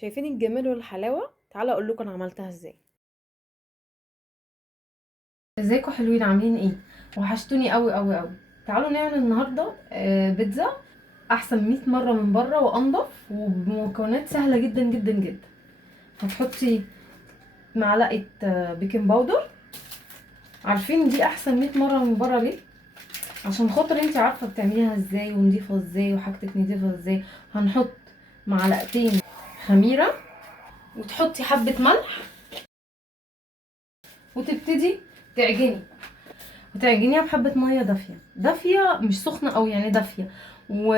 شايفين الجمال والحلاوة؟ تعالى اقول لكم انا عملتها ازاي. ازيكم حلوين؟ عاملين ايه؟ وحشتوني قوي قوي قوي. تعالوا نعمل النهارده بيتزا احسن 100 مره من بره وانضف وبمكونات سهله جدا جدا جدا. هتحطي معلقه بيكنج باودر. عارفين دي احسن 100 مره من بره ليه؟ عشان خاطر انتي عارفه بتعمليها ازاي ونضيفه ازاي وحاجتك نضيفه ازاي. هنحط معلقتين خميره وتحطي حبه ملح وتبتدي تعجني وتعجنيها بحبه ميه دافيه دافيه، مش سخنه قوي يعني دافيه و...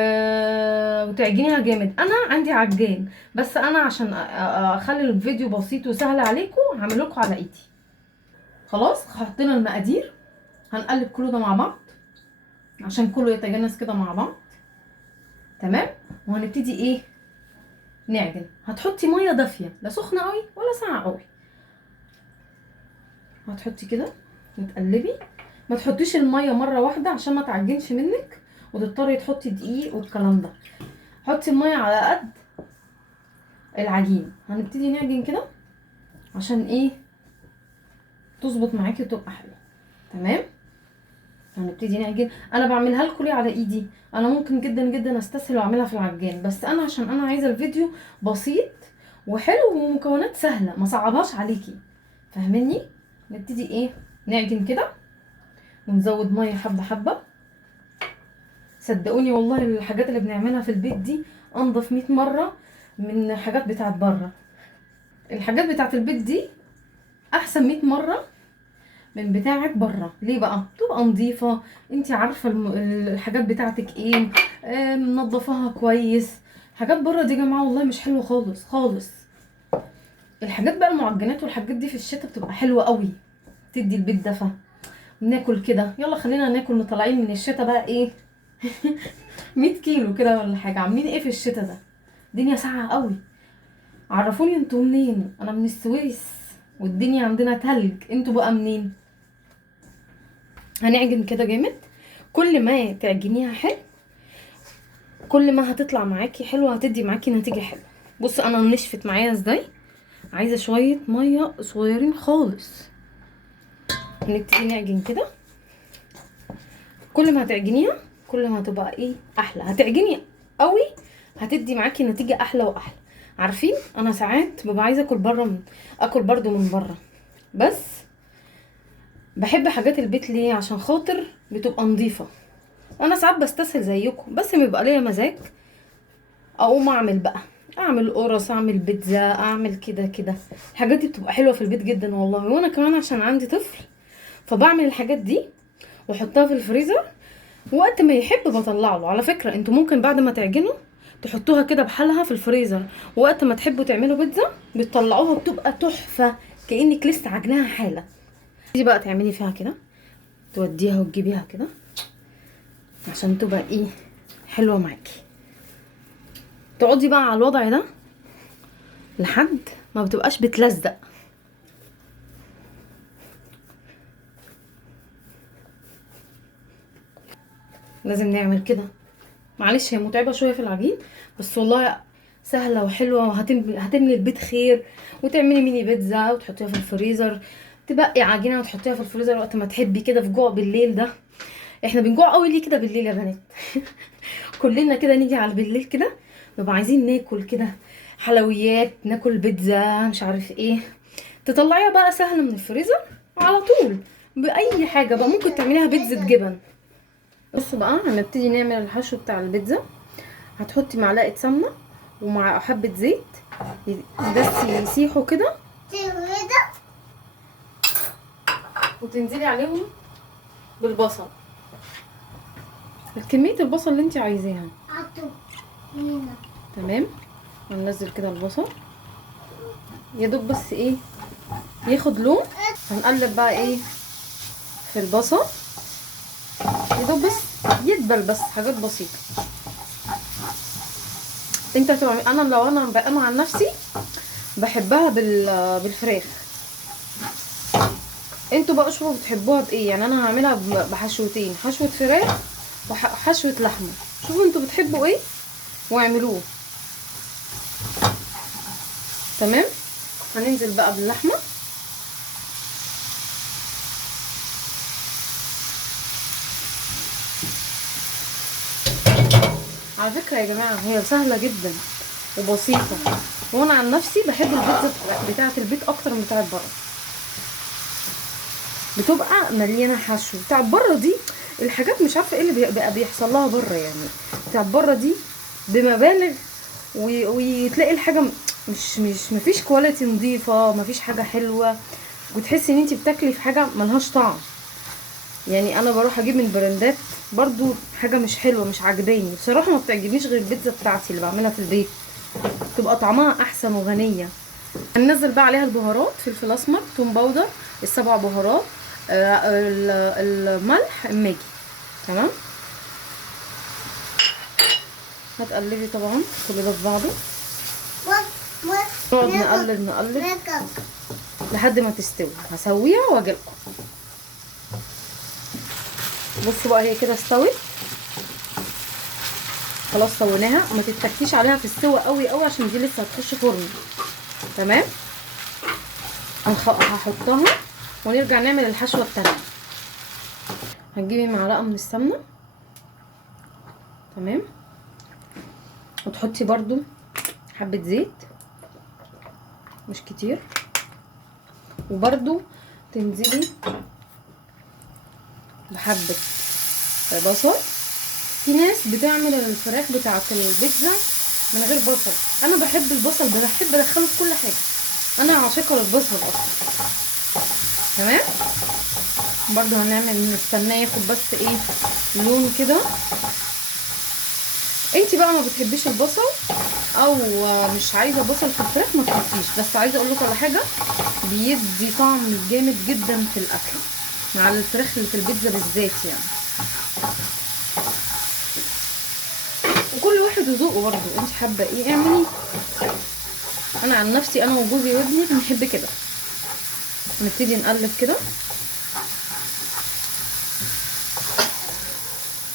وتعجنيها جامد. انا عندي عجان، بس انا عشان اخلي الفيديو بسيط وسهل عليكم هعمل لكم على ايدي. خلاص حطينا المقادير، هنقلب كله ده مع بعض عشان كله يتجانس كده مع بعض. تمام. وهنبتدي ايه؟ نعجن. هتحطي ميه دافيه، لا سخنه قوي ولا ساقعه قوي. هتحطي كده وتقلبي. ما تحطيش الميه مره واحده عشان ما تعجنش منك وتضطري تحطي دقيق والكلام ده. حطي الميه على قد العجين. هنبتدي نعجن كده عشان ايه؟ تظبط معاكي وتبقى حلوه. تمام. هنبتدي نعجن. انا بعملها لكم ليه على ايدي؟ انا ممكن جدا جدا استسهل واعملها في العجان، بس انا عشان انا عايزه الفيديو بسيط وحلو ومكونات سهله، ما صعبهاش عليكي. فاهميني؟ نبتدي ايه؟ نعجن كده ونزود ميه حبه حبه. صدقوني والله الحاجات اللي بنعملها في البيت دي انضف 100 مره من الحاجات بتاعت بره. الحاجات بتاعت البيت دي احسن 100 مره من بتاعت بره. ليه بقى؟ بتبقى نظيفه، انت عارفه الحاجات بتاعتك ايه، منضفاها كويس. حاجات بره دي يا جماعه والله مش حلوه خالص خالص. الحاجات بقى المعجنات والحاجات دي في الشتاء بتبقى حلوه قوي، تدي البيت دفى. ناكل كده، يلا خلينا ناكل. مطلعين من الشتاء بقى ايه؟ 100 كيلو كده ولا حاجه. عاملين ايه في الشتاء ده؟ الدنيا ساقعه قوي. عرفوني انتوا منين؟ انا من السويس والدنيا عندنا تلج. انتوا بقى منين؟ هنعجن كده جامد. كل ما تعجنيها حلو كل ما هتطلع معاكي حلوه، هتدي معاكي نتيجه حلوه. بص انا نشفت معايا ازاي. عايزه شويه ميه صغيرين خالص. هنبتدي نعجن كده. كل ما هتعجنيها كل ما هتبقى ايه؟ احلى. هتعجني قوي هتدي معاكي نتيجه احلى واحلى. عارفين انا ساعات ببقى عايزه اكل بره اكل برضو من بره، بس بحب حاجات البيت. ليه؟ عشان خاطر بتبقى نظيفه. انا ساعات بستسهل زيكم، بس بيبقى ليا مزاج اقوم اعمل بقى، اعمل قرص، اعمل بيتزا، اعمل كده كده. الحاجات دي بتبقى حلوه في البيت جدا والله. وانا كمان عشان عندي طفل فبعمل الحاجات دي واحطها في الفريزر، وقت ما يحب بطلع له. على فكره انتوا ممكن بعد ما تعجنوا تحطوها كده بحالها في الفريزر، وقت ما تحبوا تعملوا بيتزا بتطلعوها بتبقى تحفه كانك لسه عجناها حالا. دي بقى تعملي فيها كده، توديها وتجيبيها كده عشان تبقى ايه؟ حلوه معاكي. تقعدي بقى على الوضع ده لحد ما بتبقاش بتلزق. لازم نعمل كده. معلش هي متعبه شويه في العجين، بس والله سهله وحلوه وهتملي البيت خير. وتعملي ميني بيتزا وتحطيها في الفريزر، تبقي عجينه وتحطيها في الفريزر وقت ما تحبي كده في جوع بالليل ده. احنا بنجوع قوي ليه كده بالليل يا بنات؟ كلنا كده نيجي على بالليل كده نبقى عايزين ناكل كده حلويات، ناكل بيتزا مش عارف ايه. تطلعيها بقى سهله من الفريزر على طول باي حاجه بقى. ممكن تعمليها بيتزا جبن. بصوا بقى هنبتدي نعمل الحشو بتاع البيتزا. هتحطي معلقه سمنه ومع حبه زيت بس يسيحوا كده، وتنزلي عليهم بالبصل، كميه البصل اللي انت عايزاها. تمام. هننزل كده البصل يا دوب بس ايه؟ ياخد لون. هنقلب بقى ايه في البصل يا دوب بس يدبل، بس حاجات بسيطه. انت هتبقى انا لو انا عن نفسي بحبها بالفراخ. انتوا بقى شوفوا بتحبوها بايه. يعني انا هعملها بحشوتين، حشوه فراخ وحشوه لحمه. شوفوا انتوا بتحبوا ايه واعملوه. تمام. هننزل بقى باللحمه. على فكره يا جماعه هي سهله جدا وبسيطه، وانا عن نفسي بحب البيتزا بتاعه البيت اكتر من بتاعه بره، بتبقى مليانه حشو. بتاع بره دي الحاجات مش عارفه ايه اللي بقى بيحصل لها بره، يعني بتاع بره دي بمبالغ وتلاقي الحاجه مش مفيش كواليتي نظيفه، مفيش حاجه حلوه، وتحسي ان انت بتاكلي في حاجه ملهاش طعم. يعني انا بروح اجيب من براندات برضو حاجه مش حلوه مش عجباني بصراحه، ما بتعجبنيش غير البيتزا بتاعتي اللي بعملها في البيت، تبقى طعمها احسن وغنيه. هننزل بقى عليها البهارات، فلفل اسمر، توم باودر، السبع بهارات، الملح، الماجي. تمام. هتقلبي طبعا كل ده في بعضه، نقعد نقلب لحد ما تستوي. هسويها واجيلكم. بصوا بقى هي كده استوت خلاص، سويناها. ما تتكيش عليها في السوا قوي قوي عشان دي لسه هتخش فرن. تمام. هحطها ونرجع نعمل الحشوه التانية. هتجيبي معلقه من السمنه. تمام. وتحطي برضو حبه زيت مش كتير، وبرضو تنزلي بحبه بصل. في ناس بتعمل الفراخ بتاعه البيتزا من غير بصل، انا بحب البصل، بحب ادخله في كل حاجه، انا عاشقه للبصل اصلا. تمام. برضو نستناه ياخد بس ايه لون كده. انتي بقى ما بتحبيش البصل او مش عايزه بصل في الفراخ ما تحطيش، بس عايزه اقول لكم على حاجه بيدي طعم جامد جدا في الاكل مع الفراخ اللي في البيتزا بالذات يعني. وكل واحد وذوقه برضو، انت حابه ايه اعملي. انا عن نفسي انا وجوزي وابني بنحب كده. نبتدي نقلب كده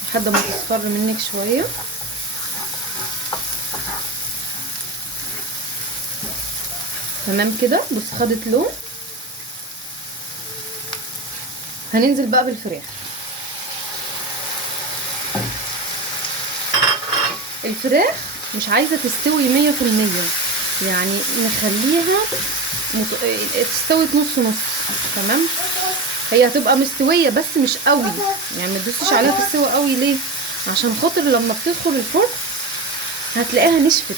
لحد ما تصفر منك شويه. تمام كده. بص خدت لون. هننزل بقى بالفراخ. الفراخ مش عايزه تستوي 100%، يعني نخليها تستوي نص نص. تمام. هي هتبقى مستويه بس مش قوي، يعني ما تدوسيش عليها في السوا قوي. ليه؟ عشان خاطر لما بتدخل الفرن هتلاقيها نشفت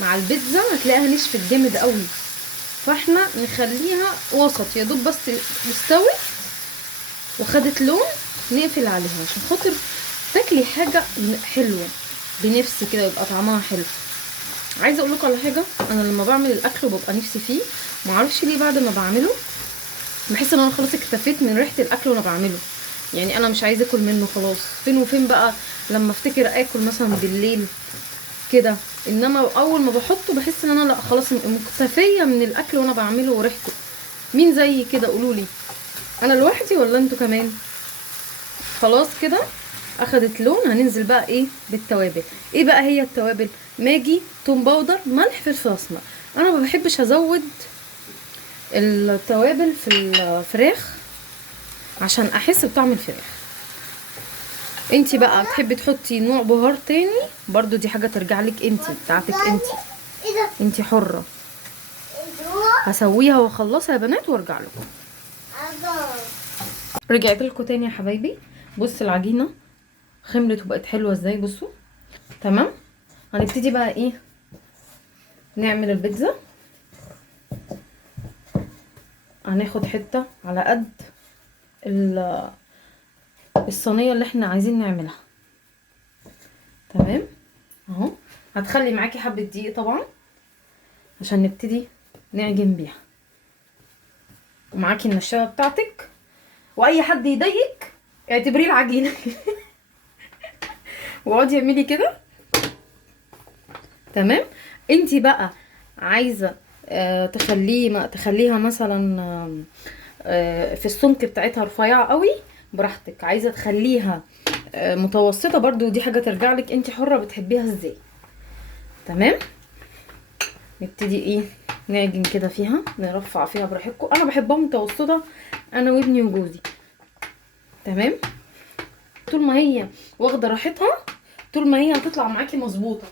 مع البيتزا، هتلاقيها نشفت جامد قوي. فاحنا نخليها وسط يا دوب بس مستوي وخدت لون، نقفل عليها عشان خاطر تاكلي حاجه حلوه بنفس كده، يبقى طعمها حلو. عايزه اقول لكم على حاجه، انا لما بعمل الاكل وببقى نفسي فيه ما اعرفش ليه بعد ما بعمله بحس ان انا خلاص اكتفيت من ريحه الاكل وانا بعمله، يعني انا مش عايزه اكل منه خلاص. فين وفين بقى لما افتكر اكل مثلا بالليل كده، انما اول ما بحطه بحس ان انا لا خلاص مكتفيه من الاكل وانا بعمله وريحته. مين زي كده قولولي، انا لوحدي ولا انتوا كمان؟ خلاص كده اخدت لون. هننزل بقى ايه بالتوابل. ايه بقى هي التوابل؟ ماجي، توم باودر، ملح، فلفل اسمر. انا ما بحبش ازود التوابل في الفراخ عشان احس بطعم الفراخ. انتي بقى تحبي تحطي نوع بهار تاني برضو، دي حاجه ترجع لك انتي بتاعتك انتي حره. هسويها واخلصها يا بنات وارجع لكم. رجعت لكم تاني يا حبايبي. بص العجينه خمرت وبقت حلوه ازاي، بصوا. تمام. هنبتدي بقى ايه نعمل البيتزا. هناخد حته على قد الصينيه اللي احنا عايزين نعملها. تمام اهو. هتخلي معاكي حبه دقيق طبعا عشان نبتدي نعجن بيها، ومعاكي النشابه بتاعتك، واي حد يضايقك اعتبريه العجينه واقعدي اعملي كده. تمام. انتي بقى عايزه تخليها مثلا في السمك بتاعتها رفيعه قوي براحتك، عايزه تخليها متوسطه برضو دي حاجه ترجع لك انتي حره بتحبيها ازاي. تمام. نبتدي ايه نعجن كده فيها، نرفع فيها براحتكم. انا بحبها متوسطه انا وابني وجوزي. تمام. طول ما هي واخده راحتها، طول ما هي هتطلع معاكي مظبوطه.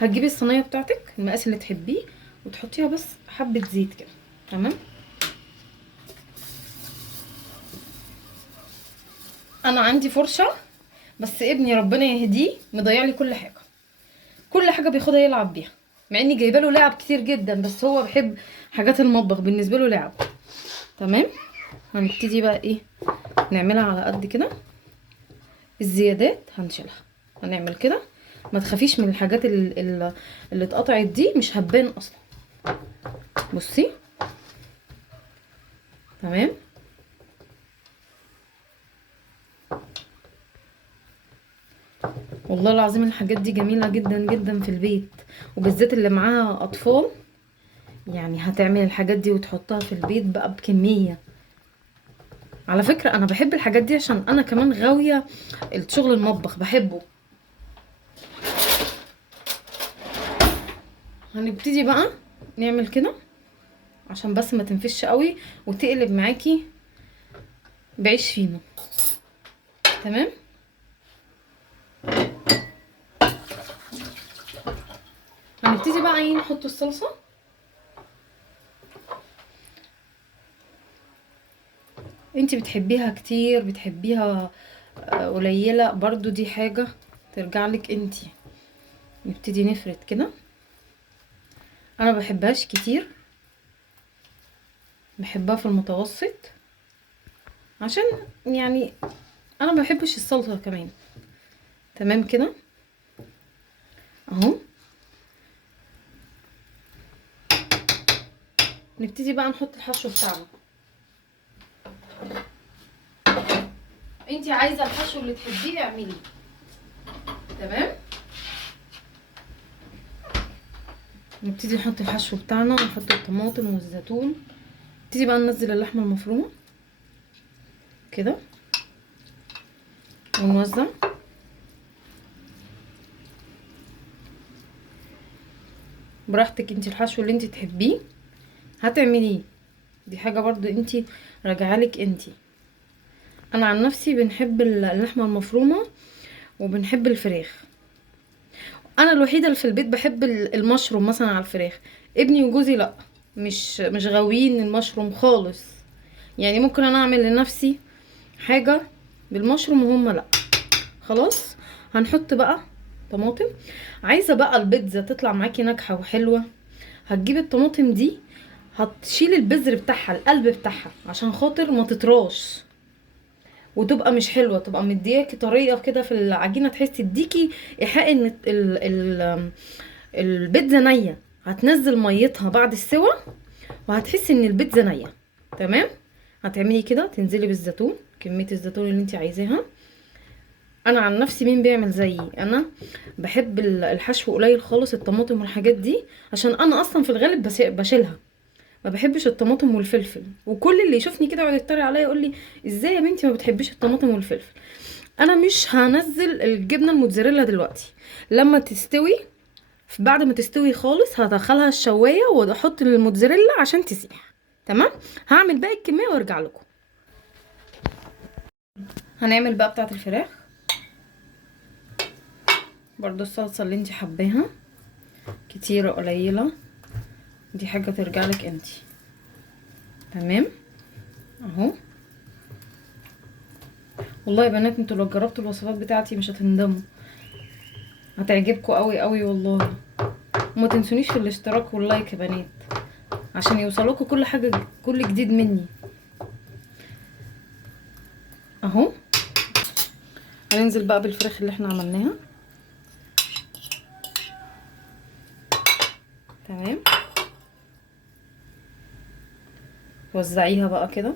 هتجيبي الصينيه بتاعتك المقاس اللي تحبيه وتحطيها بس حبه زيت كده. تمام. انا عندي فرشه، بس ابني ربنا يهديه مضيع لي كل حاجه، كل حاجه بياخدها يلعب بيها، مع اني جايبه له لعب كتير جدا، بس هو بيحب حاجات المطبخ بالنسبه له لعب. تمام. هنبتدي بقى ايه، نعملها على قد كده. الزيادات هنشيلها، هنعمل كده. ما تخافيش من الحاجات اللي اتقطعت دي، مش هتبان اصلا. بصي. تمام. والله العظيم الحاجات دي جميله جدا جدا في البيت، وبالذات اللي معاها اطفال، يعني هتعمل الحاجات دي وتحطها في البيت بقى بكميه. على فكره انا بحب الحاجات دي عشان انا كمان غاويه الشغل المطبخ، بحبه. هنبتدي بقى نعمل كده عشان بس ما تنفش قوي وتقلب معاكي بعيش فينو. تمام. هنبتدي بقى ايه، نحط الصلصه. انتي بتحبيها كتير، بتحبيها قليله، برضو دي حاجه ترجعلك انتي. نبتدي نفرد كده. انا بحبهاش كتير، بحبها في المتوسط، عشان يعني انا ما بحبش الصلصه كمان. تمام كده اهو. نبتدي بقى نحط الحشو بتاعنا. انتي عايزه الحشو اللي تحبيه اعمليه. تمام. نبتدي نحط الحشو بتاعنا ونحط الطماطم والزيتون. نبتدي بقى ننزل اللحمه المفرومه كده ونوزع. براحتك انتي، الحشو اللي انتي تحبيه هتعمليه، دي حاجه برضو انتي راجعالك انتي. انا عن نفسي بنحب اللحمه المفرومه وبنحب الفراخ. انا الوحيده اللي في البيت بحب المشروم مثلا على الفراخ. ابني وجوزي لا، مش غاويين المشروم خالص. يعني ممكن انا اعمل لنفسي حاجه بالمشروم وهم لا. خلاص. هنحط بقى طماطم. عايزه بقى البيتزا تطلع معاكي ناجحه وحلوه، هتجيبي الطماطم دي، هتشيلي البذر بتاعها، القلب بتاعها، عشان خاطر ما تطراش وتبقى مش حلوه، تبقى مدياكي طريه كده في العجينه، تحسي تديكي ايحاء ان البيتزا نيه. هتنزل ميتها بعد السوا وهتحسي ان البيتزا نيه. تمام. هتعملي كده، تنزلي بالزيتون، كميه الزيتون اللي انت عايزاها. انا عن نفسي مين بيعمل زيي؟ انا بحب الحشو قليل خالص، الطماطم والحاجات دي، عشان انا اصلا في الغالب بشيلها. ما بحبش الطماطم والفلفل، وكل اللي يشوفني كده يقعد يتريق عليا يقول لي ازاي يا بنتي ما بتحبيش الطماطم والفلفل. انا مش هنزل الجبنه الموتزاريلا دلوقتي، لما تستوي، بعد ما تستوي خالص هدخلها الشوايه واحط الموتزاريلا عشان تسيح. تمام. هعمل باقي الكميه وارجع لكم. هنعمل بقى بتاعه الفراخ برضو الصلصه اللي انت حباها، كتيره قليله، دي حاجه ترجع لك انت. تمام اهو. والله يا بنات انتوا لو جربتوا الوصفات بتاعتي مش هتندموا، هتعجبكم قوي قوي والله. وما تنسونيش في الاشتراك واللايك يا بنات، عشان يوصلوكوا كل حاجه، كل جديد مني. اهو. هننزل بقى بالفراخ اللي احنا عملناها. تمام. وزعيها بقى كده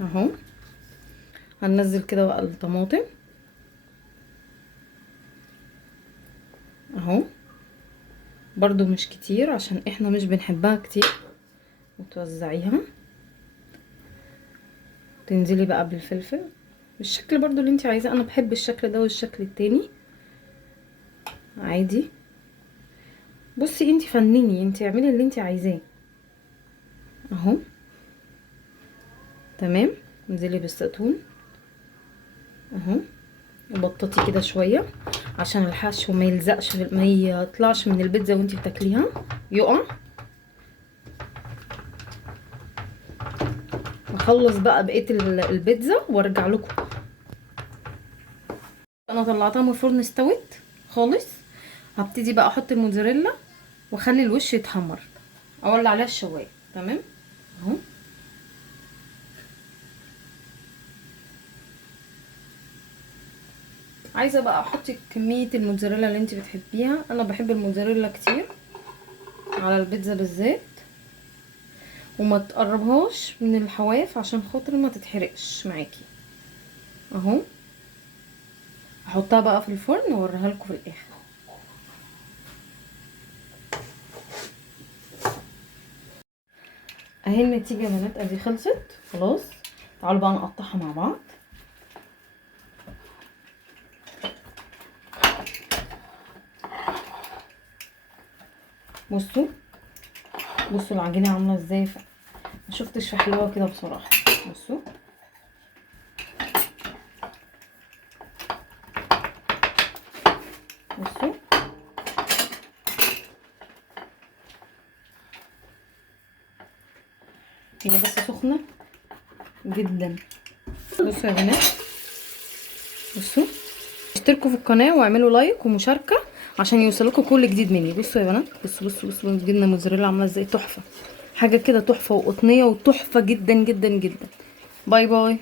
اهو. هننزل كده بقى الطماطم اهو، برضو مش كتير عشان احنا مش بنحبها كتير. وتوزعيها، تنزلي بقى بالفلفل بالشكل برضو اللي انت عايزاه. انا بحب الشكل ده والشكل التاني عادي. بصي انتي فنني، انتي اعملي اللي انتي عايزاه اهو. تمام. انزلي بالزيتون اهو، وبططي كده شويه عشان الحشو ما يلزقش ما يطلعش من البيتزا وانتي بتاكليها، يقع. اخلص بقى بقيه البيتزا وارجع لكم. انا طلعتها من الفرن استوت خالص. هبتدي بقى احط الموتزاريلا واخلي الوش يتحمر، اولع عليها الشوايه. تمام اهو. عايزه بقى احط كميه الموتزاريلا اللي انت بتحبيها. انا بحب الموتزاريلا كتير على البيتزا بالذات، وما تقربهاش من الحواف عشان خاطر ما تتحرقش معاكي اهو. هحطها بقى في الفرن واوريها لكم في الاخر. اهي النتيجه يا بنات، ادي خلصت خلاص. تعالوا بقى نقطعها مع بعض. بصوا بصوا العجينه عامله ازاي، ما شفتش في حلوه كده بصراحه. بصوا بصوا هي بس سخنه جدا. بصوا يا بنات، بصوا اشتركوا في القناه واعملوا لايك ومشاركه عشان يوصلكوا كل جديد مني. بصوا يا بنات، بصوا بصوا بصوا الجبنه موتزاريلا عامله ازاي، تحفه، حاجه كده تحفه وقطنيه وتحفه جدا جدا جدا. باي باي.